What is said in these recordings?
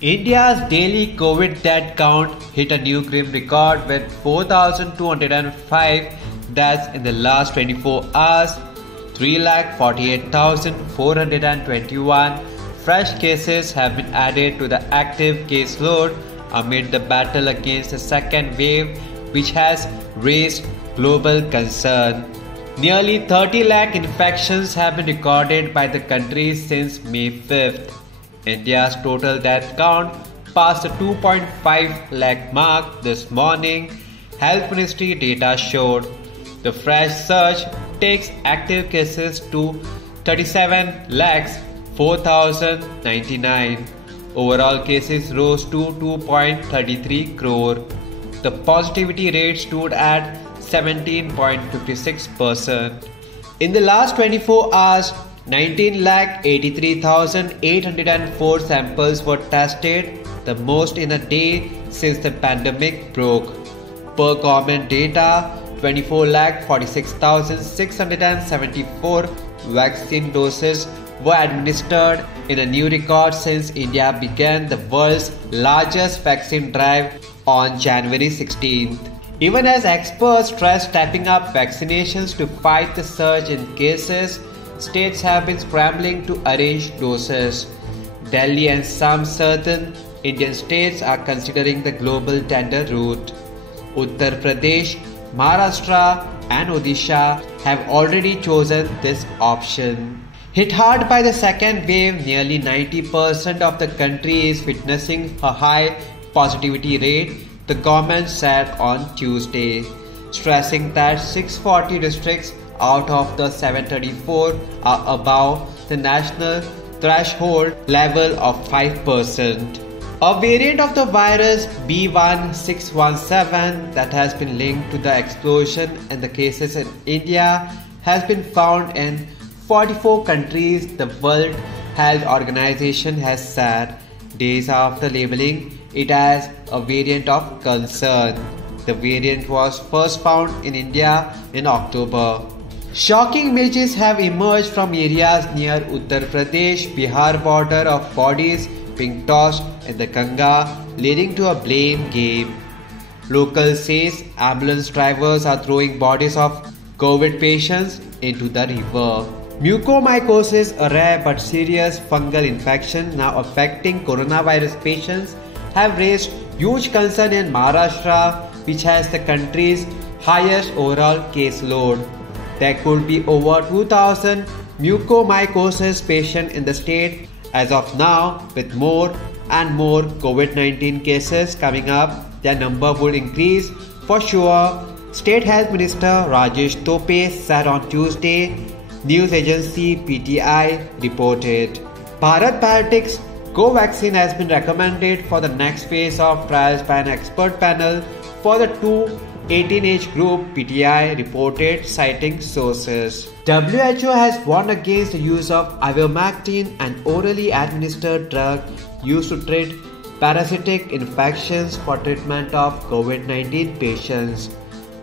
India's daily COVID death count hit a new grim record with 4,205 deaths in the last 24 hours, 3,48,421 fresh cases have been added to the active caseload amid the battle against the second wave, which has raised global concern. Nearly 30 lakh infections have been recorded by the country since May 5th. India's total death count passed the 2.5 lakh mark this morning, Health Ministry data showed. The fresh surge takes active cases to 37 lakhs 4,099. Overall cases rose to 2.33 crore. The positivity rate stood at 17.56%. In the last 24 hours, 19,83,804 samples were tested, the most in a day since the pandemic broke. Per government data, 24,46,674 vaccine doses were administered in a new record since India began the world's largest vaccine drive on January 16th. Even as experts stress stepping up vaccinations to fight the surge in cases, states have been scrambling to arrange doses. Delhi and some certain Indian states are considering the global tender route. Uttar Pradesh, Maharashtra and Odisha have already chosen this option. Hit hard by the second wave, nearly 90% of the country is witnessing a high positivity rate, the government said on Tuesday, stressing that 640 districts out of the 734 are above the national threshold level of 5%. A variant of the virus B1617 that has been linked to the explosion in the cases in India has been found in 44 countries, the World Health Organization has said, days after labeling it as a variant of concern. The variant was first found in India in October. Shocking images have emerged from areas near Uttar Pradesh, Bihar border of bodies being tossed in the Ganga, leading to a blame game. Locals says ambulance drivers are throwing bodies of COVID patients into the river. Mucormycosis, a rare but serious fungal infection now affecting coronavirus patients, have raised huge concern in Maharashtra, which has the country's highest overall caseload. There could be over 2,000 mucormycosis patients in the state as of now. With more and more COVID-19 cases coming up, their number would increase for sure, State Health Minister Rajesh Tope said on Tuesday, news agency PTI reported. Bharat Biotech's Covaxin has been recommended for the next phase of trials by an expert panel for the 2-18 age group, PTI reported, citing sources. WHO has warned against the use of ivermectin, an orally administered drug used to treat parasitic infections for treatment of COVID-19 patients.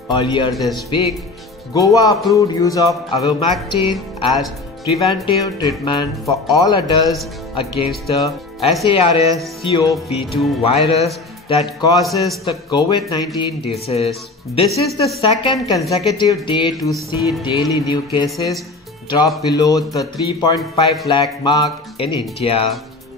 Earlier this week, Goa approved use of ivermectin as preventive treatment for all adults against the SARS-CoV-2 virus that causes the COVID-19 disease. This is the second consecutive day to see daily new cases drop below the 3.5 lakh mark in India.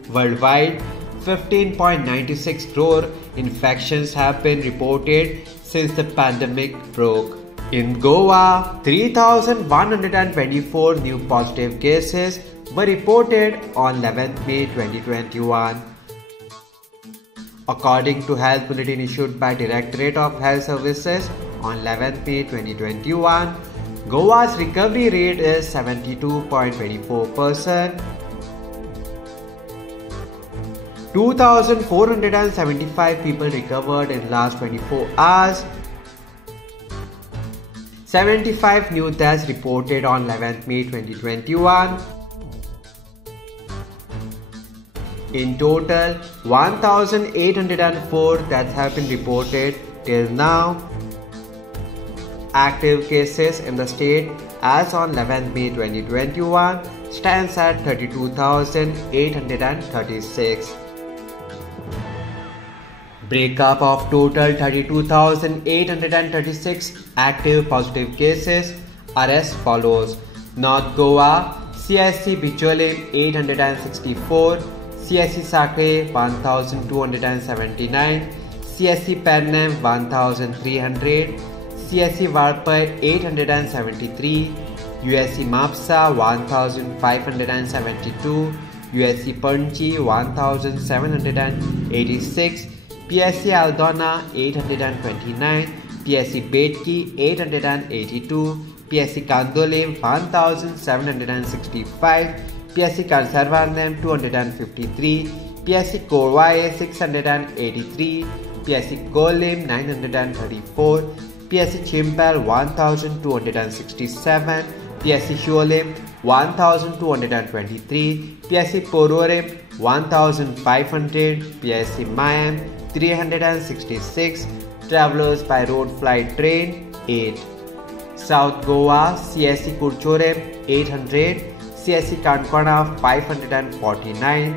Worldwide, 15.96 crore infections have been reported since the pandemic broke. In Goa, 3,124 new positive cases were reported on 11th May 2021. According to Health Bulletin issued by Directorate of Health Services on 11th May 2021, Goa's recovery rate is 72.24%. 2,475 people recovered in last 24 hours. 75 new deaths reported on 11th May 2021. In total, 1,804 deaths have been reported till now. Active cases in the state as on 11th May 2021 stands at 32,836. Breakup of total 32,836 active positive cases are as follows. North Goa, CSC Bicholim 864, CSC Sakre 1279, CSC Pernam 1300, CSC Varpai 873, USC Mapsa 1572, USC Panchi 1786, PSC Aldona 829, PSC Betki 882, PSC Kandolim 1765, PSC Kansarvanam 253, PSC Korwaye 683, PSC Kolim 934, PSC Chimpal 1267, PSC Sholim 1223, PSC Pororim 1500, PSC Mayam 366, Travelers by road flight train 8. South Goa, CSC Kurchorem 800, CSC Kankana 549,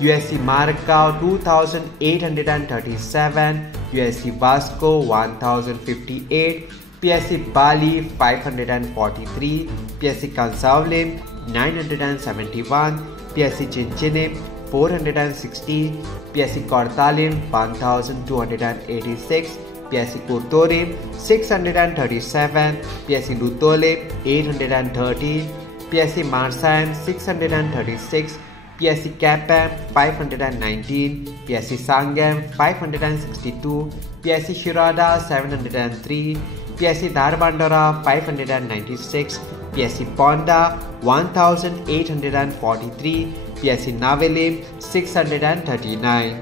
USC Marikau 2837, USC Vasco 1058, PSC Bali 543, PSC Kansavlim 971, PSC Chinchinim 460, PSC Kortalim 1286, PSC Kurtorim 637, PSC Lutolim 813, PSC Marsan 636, PSC Kapam 519, PSC Sangam 562, PSC Shirada 703, PSC Dharbandara 596, PSC Ponda 1843, PSC Navelim 639.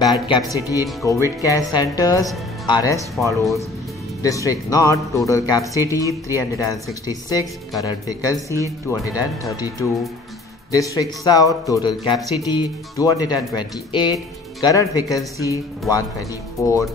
Bed capacity in COVID care centers are as follows. District North, total capacity 366, current vacancy 232. District South, total capacity 228, current vacancy 124.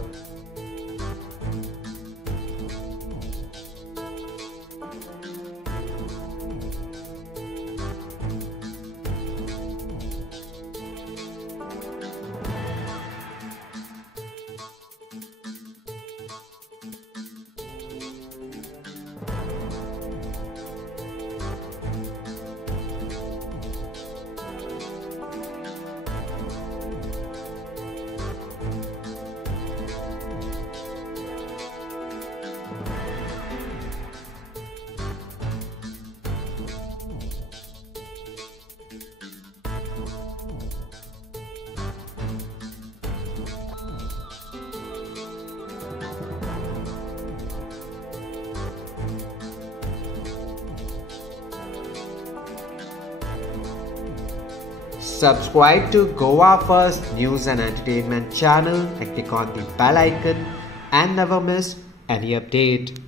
Subscribe to Goa First News and Entertainment channel and click on the bell icon and never miss any update.